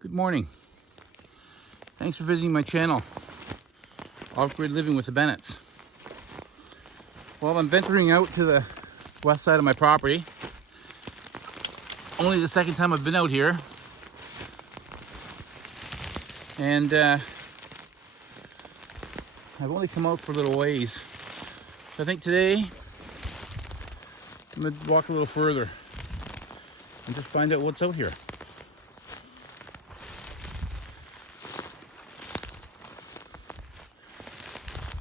Good morning. Thanks for visiting my channel, Off-Grid Living with the Bennetts. Well, I'm venturing out to the west side of my property. Only the second time I've been out here. And I've only come out for a little ways. So I think today I'm going to walk a little further and just find out what's out here.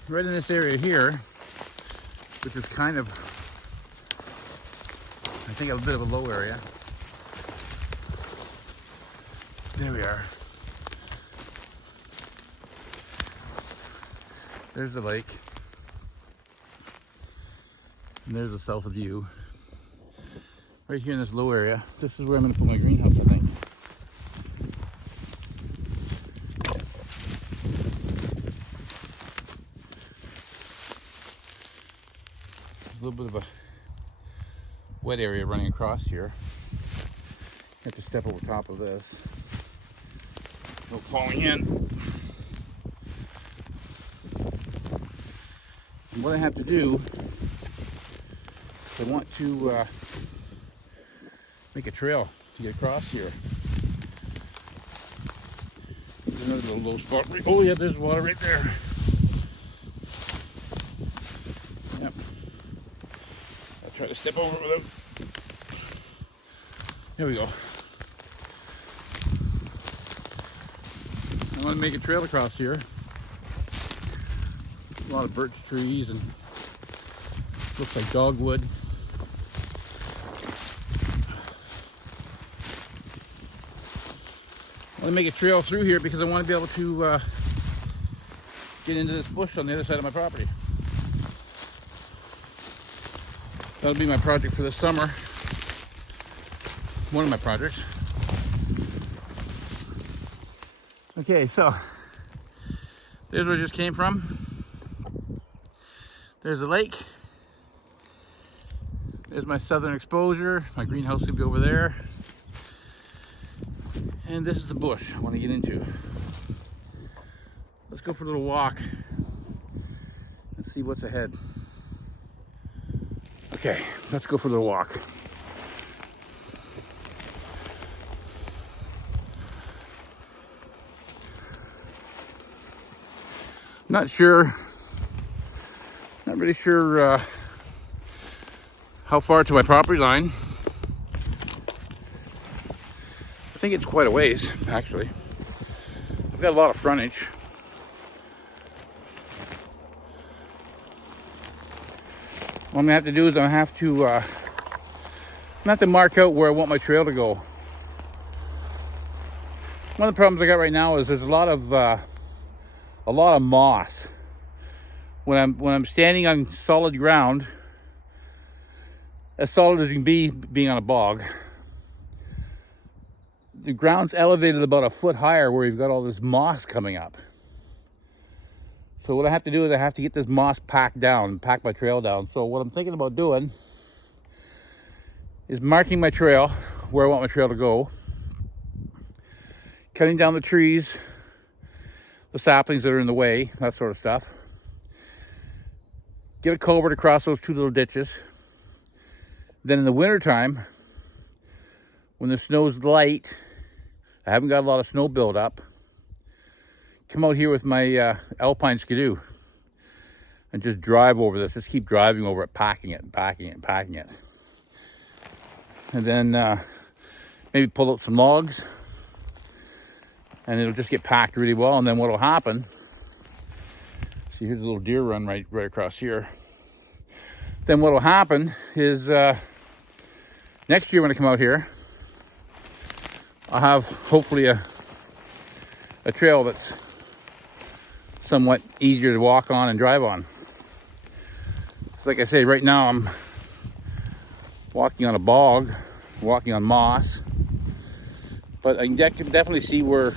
Right in this area here, which is kind of, I think, a bit of a low area. There we are. There's the lake. And there's the south view. Right here in this low area, this is where I'm going to put my greenhouse, I think. A little bit of a wet area running across here. Have to step over top of this. No falling in. And what I have to do is I want to make a trail to get across here. There's another little low spot. Oh yeah, there's water right there. Yep. I'll try to step over it without. There we go. I want to make a trail across here. A lot of birch trees and looks like dogwood. I want to make a trail through here because I want to be able to get into this bush on the other side of my property. That'll be my project for this summer. One of my projects. Okay, so there's where I just came from. There's the lake. There's my southern exposure. My greenhouse will be over there. And this is the bush I want to get into. Let's go for a little walk and see what's ahead. Okay, let's go for a little walk. Not really sure how far to my property line. I think it's quite a ways, actually. I've got a lot of frontage. What I'm gonna have to do is I have to mark out where I want my trail to go. One of the problems I got right now is there's a lot of moss. When I'm standing on solid ground, as solid as you can be being on a bog, the ground's elevated about a foot higher where you've got all this moss coming up. So what I have to do is I have to get this moss packed down, pack my trail down. So what I'm thinking about doing is marking my trail, where I want my trail to go, cutting down the trees, the saplings that are in the way, that sort of stuff. Get a culvert across those two little ditches. Then in the wintertime, when the snow's light, I haven't got a lot of snow buildup, come out here with my Alpine Skidoo and just drive over this. Just keep driving over it, packing it, packing it, packing it. And then maybe pull out some logs and it'll just get packed really well. And then what'll happen, see, here's a little deer run right across here. Then what'll happen is next year when I come out here, I'll have hopefully a trail that's somewhat easier to walk on and drive on. Like I say, right now I'm walking on a bog, walking on moss, but I can definitely see where.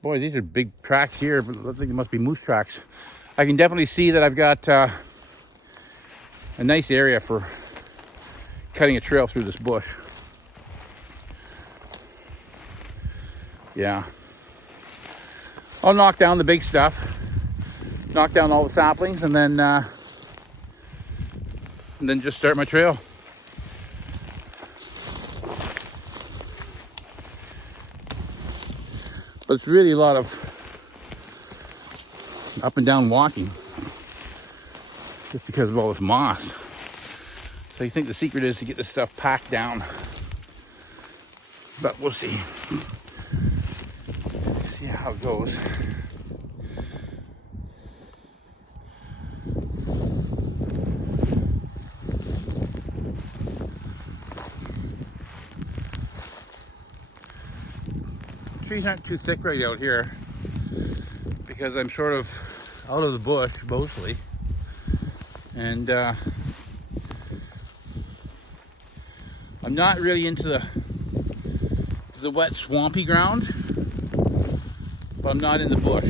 Boy, these are big tracks here, but it looks like they must be moose tracks. I can definitely see that I've got a nice area for cutting a trail through this bush. Yeah. I'll knock down the big stuff, knock down all the saplings, and then just start my trail. But it's really a lot of up and down walking just because of all this moss. So you think the secret is to get this stuff packed down. But we'll see. See how it goes. Trees aren't too thick right out here because I'm sort of out of the bush mostly, and I'm not really into the wet swampy ground, but I'm not in the bush,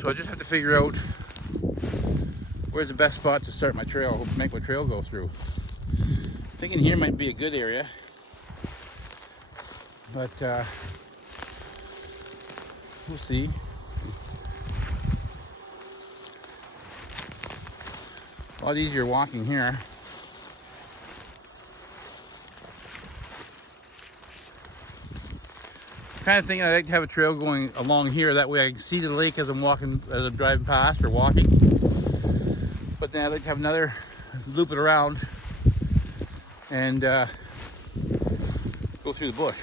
so I just have to figure out where's the best spot to start my trail, make my trail go through. I'm thinking here might be a good area. But we'll see. A lot easier walking here. Kind of thing I like to have a trail going along here. That way I can see the lake as I'm walking, as I'm driving past or walking. But then I like to have another loop it around and go through the bush.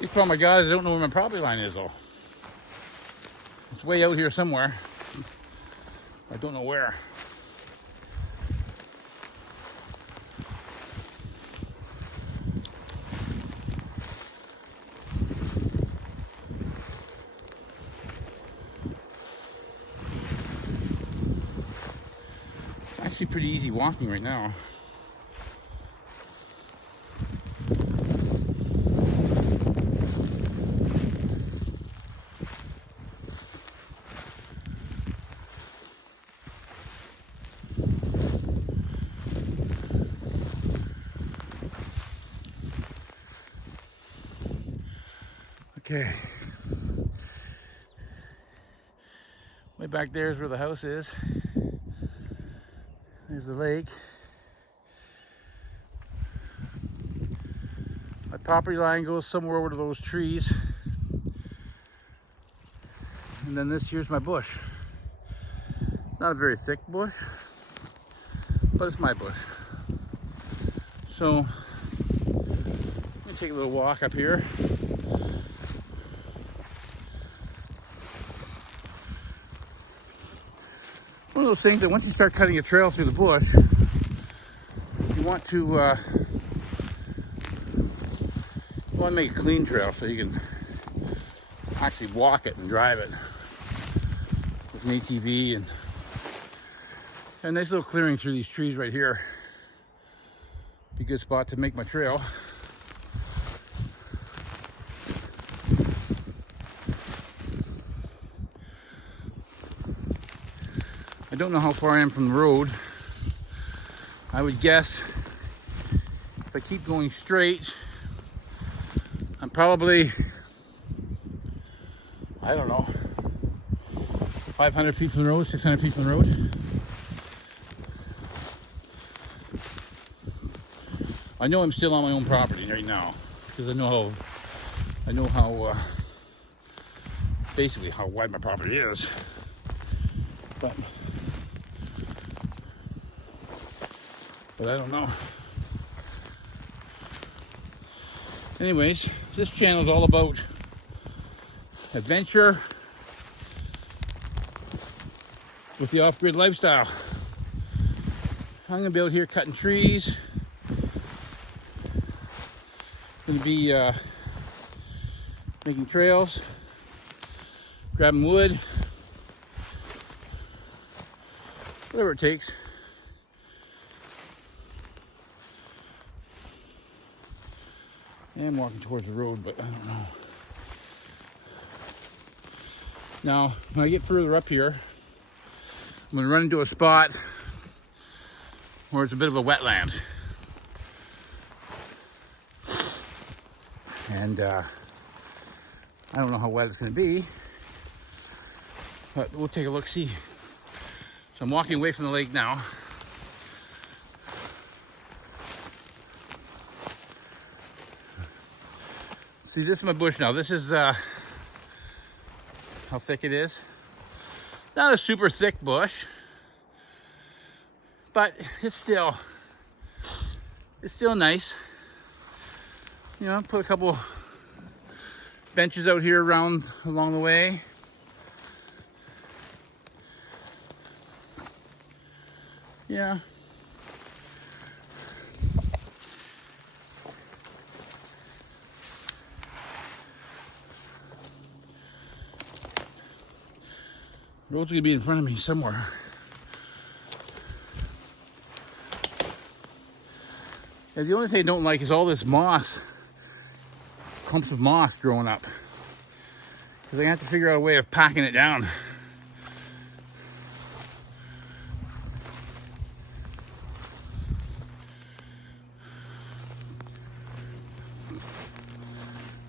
The problem I got is I don't know where my property line is though. It's way out here somewhere. I don't know where. It's actually pretty easy walking right now. Okay. Way back there is where the house is. There's the lake. My property line goes somewhere over to those trees. And then this here's my bush. Not a very thick bush, but it's my bush. So I'm gonna take a little walk up here. One of those things that once you start cutting a trail through the bush, you want to make a clean trail so you can actually walk it and drive it with an ATV, and a nice little clearing through these trees right here. Be a good spot to make my trail. I don't know how far I am from the road. I would guess if I keep going straight, I'm probably, I don't know, 500 feet from the road, 600 feet from the road. I know I'm still on my own property right now because I know how basically how wide my property is. But I don't know. Anyways, this channel is all about adventure with the off-grid lifestyle. I'm gonna be out here cutting trees. Gonna be making trails, grabbing wood, whatever it takes. And I'm walking towards the road, but I don't know. Now, when I get further up here, I'm gonna run into a spot where it's a bit of a wetland. And I don't know how wet it's going to be, but we'll take a look, see. So I'm walking away from the lake now. See, this is my bush now. This is how thick it is. Not a super thick bush, but it's still nice. You know, put a couple benches out here along the way. Yeah. Road's gonna be in front of me somewhere. Yeah, the only thing I don't like is all this moss. Clumps of moss growing up, because I have to figure out a way of packing it down.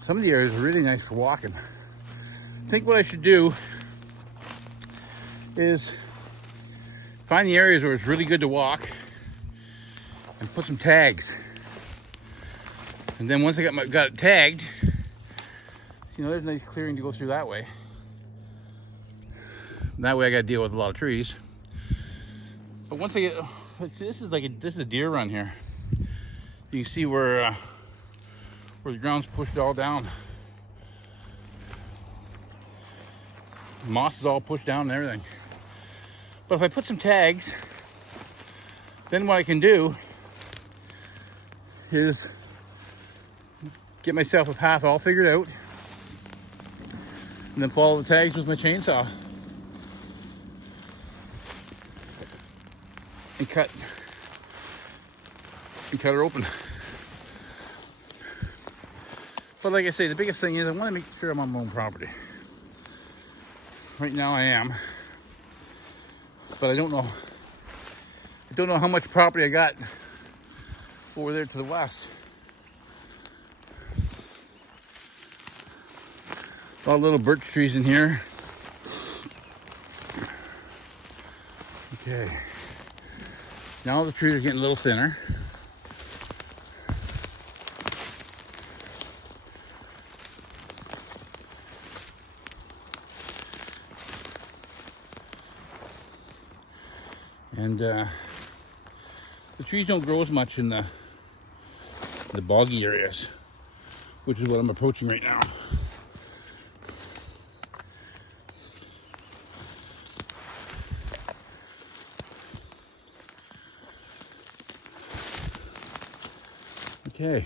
Some of the areas are really nice for walking. I think what I should do is find the areas where it's really good to walk and put some tags. And then once I got it tagged, see, there's a nice clearing to go through that way. That way I got to deal with a lot of trees. But once I get, this is a deer run here. You can see where the ground's pushed all down. The moss is all pushed down and everything. But if I put some tags, then what I can do is get myself a path all figured out, and then follow the tags with my chainsaw and cut her open. But like I say, the biggest thing is I want to make sure I'm on my own property. Right now I am, but I don't know how much property I got over there to the west. A lot of little birch trees in here. Okay. Now the trees are getting a little thinner. And the trees don't grow as much in the boggy areas, which is what I'm approaching right now. Okay.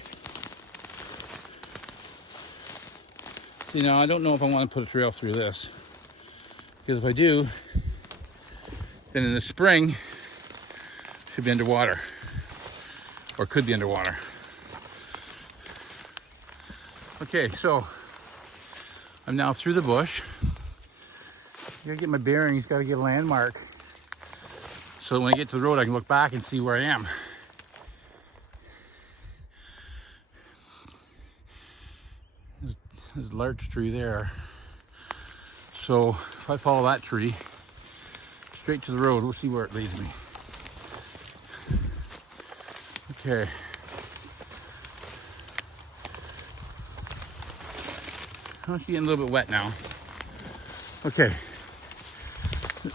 See, now I don't know if I want to put a trail through this, because if I do, then in the spring it should be underwater, or could be underwater. Okay, so I'm now through the bush. I gotta get my bearings, gotta get a landmark, so when I get to the road I can look back and see where I am. There's a large tree there. So if I follow that tree straight to the road, we'll see where it leads me. Okay. Oh, it's getting a little bit wet now. Okay.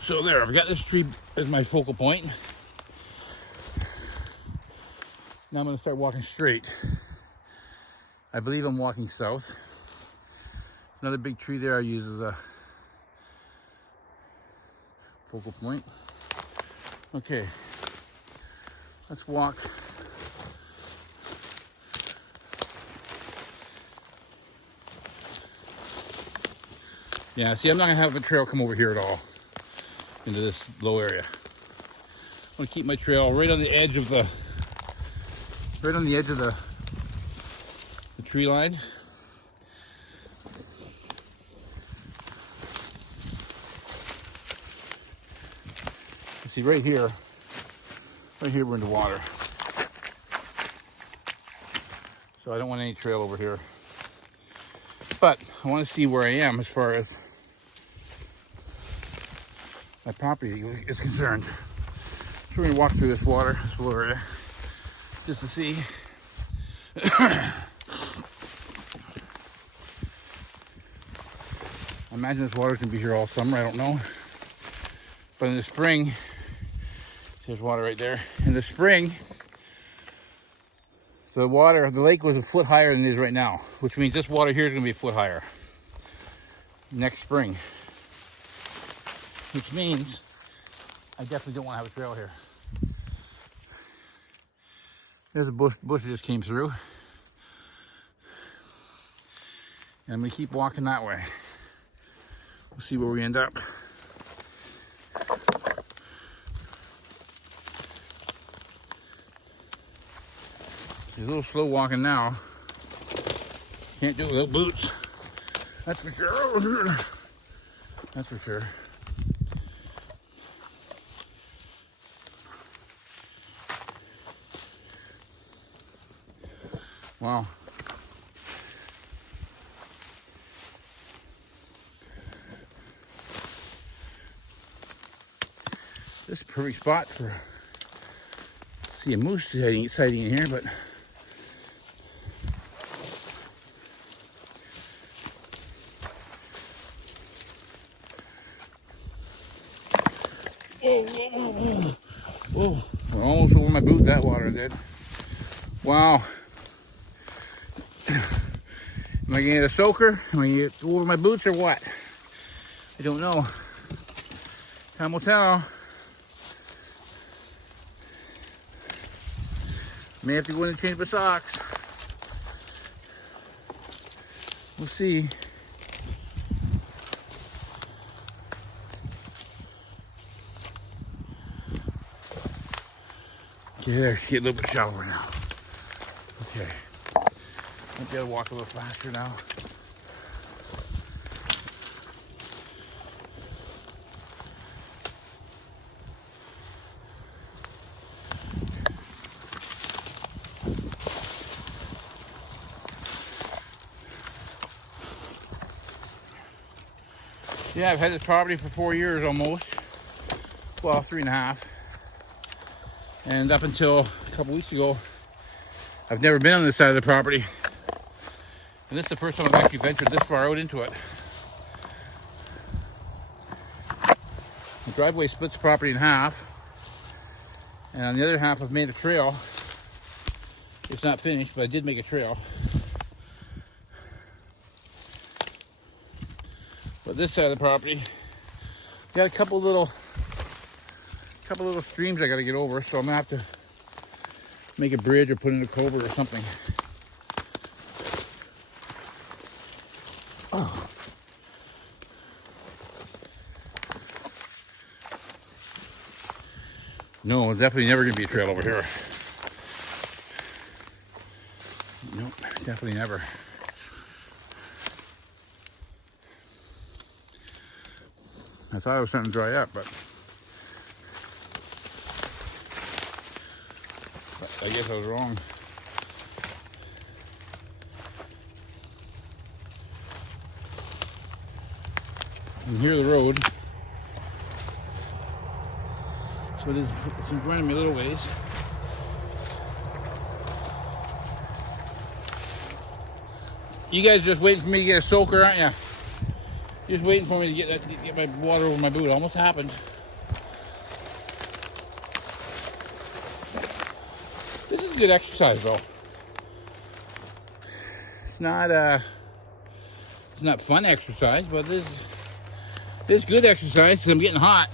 So there, I've got this tree as my focal point. Now I'm going to start walking straight. I believe I'm walking south. Another big tree there I use as a focal point. Okay, let's walk. Yeah, see, I'm not gonna have a trail come over here at all into this low area. I'm gonna keep my trail right on the edge of the tree line. See right here, Right here we're in the water. So I don't want any trail over here. But I want to see where I am as far as my property is concerned. So we're going to walk through this water, this little area, just to see. I imagine this water's going to be here all summer, I don't know. But in the spring, there's water right there. In the spring, the lake was a foot higher than it is right now, which means this water here is going to be a foot higher next spring. Which means I definitely don't want to have a trail here. There's a bush that just came through. And I'm going to keep walking that way. We'll see where we end up. He's a little slow walking now. Can't do it without boots. That's for sure. That's for sure. Wow. This is a perfect spot for see a moose sighting in here, but whoa, we're almost over my boot, that water did. Wow. Am I gonna get a soaker? Am I gonna get over my boots or what? I don't know. Time will tell. May have to go in and change my socks. We'll see. Okay, there, she get a little bit shallower now. Okay. Might be able to walk a little faster now. Yeah, I've had this property for 4 years almost. Well, 3.5. And up until a couple weeks ago, I've never been on this side of the property. And this is the first time I've actually ventured this far out into it. The driveway splits the property in half. And on the other half, I've made a trail. It's not finished, but I did make a trail. But this side of the property, got a couple little streams I got to get over, so I'm gonna have to make a bridge or put in a culvert or something. Oh. No, definitely never gonna be a trail over here. Nope, definitely never. I thought it was starting to dry up, but I guess I was wrong. And here's the road. So it's in front of me a little ways. You guys just waiting for me to get a soaker, aren't you? Just waiting for me to get my water over my boot. It almost happened. This is good exercise, though. It's not fun exercise, but this is good exercise because I'm getting hot.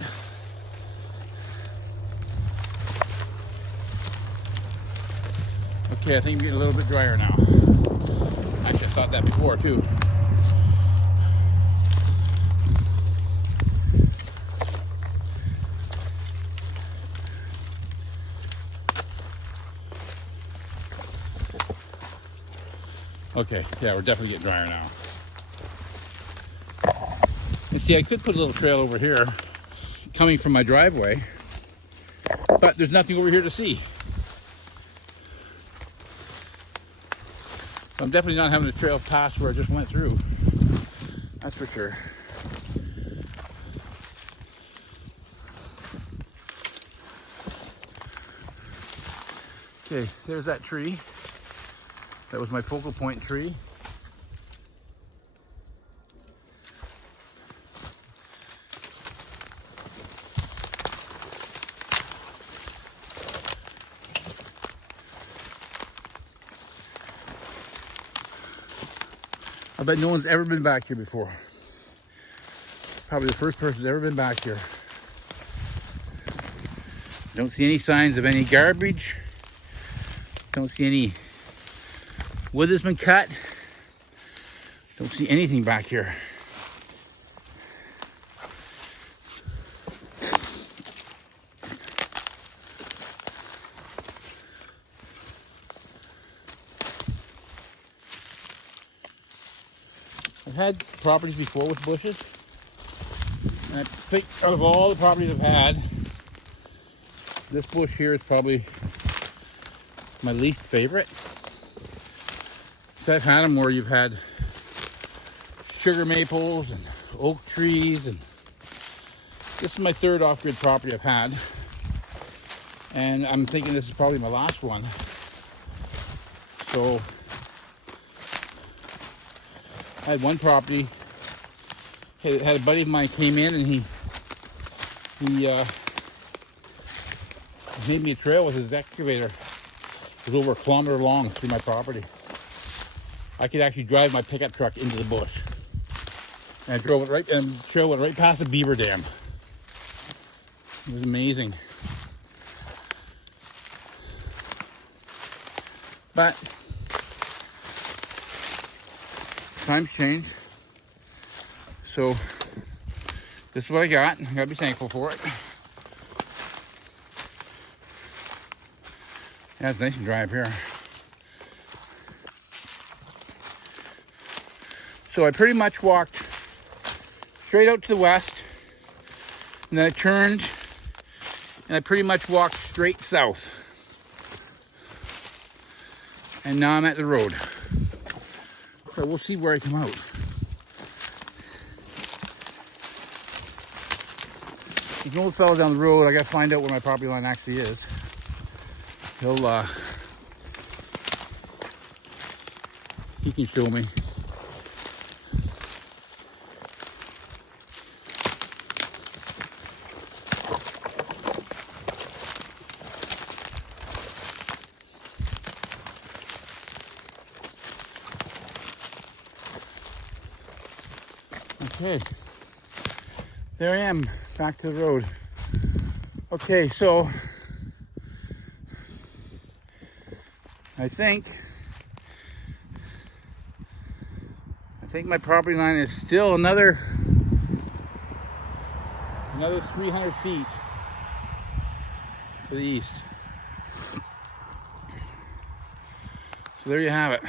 Okay, I think I'm getting a little bit drier now. Actually, I thought that before too. Okay, yeah, we're definitely getting drier now. And see, I could put a little trail over here coming from my driveway. But there's nothing over here to see. I'm definitely not having a trail pass where I just went through. That's for sure. Okay, there's that tree. That was my focal point tree. I bet no one's ever been back here before. Probably the first person who's ever been back here. Don't see any signs of any garbage. Don't see any wood that's been cut. Don't see anything back here. I've had properties before with bushes, and I think out of all the properties I've had, this bush here is probably my least favorite. So I've had them where you've had sugar maples and oak trees, and this is my third off-grid property I've had, and I'm thinking this is probably my last one. So I had one property, had a buddy of mine came in and he made me a trail with his excavator. It was over 1 kilometer long through my property. I could actually drive my pickup truck into the bush. And I drove it right, and the trail went right past the beaver dam. It was amazing. But times change. So this is what I got. I gotta be thankful for it. Yeah, it's nice and dry up here. So I pretty much walked straight out to the west, and then I turned, and I pretty much walked straight south. And now I'm at the road. So we'll see where I come out. There's an old fellow down the road. I gotta find out where my property line actually is. He can show me. Okay, there I am, back to the road. Okay, so I think my property line is still another 300 feet to the east. So there you have it.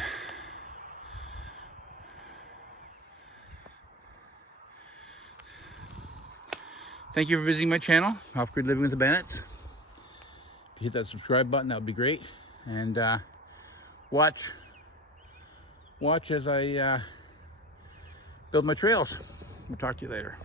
Thank you for visiting my channel, Off-Grid Living with the Bennetts. If you hit that subscribe button, that would be great. And watch as I build my trails. We'll talk to you later.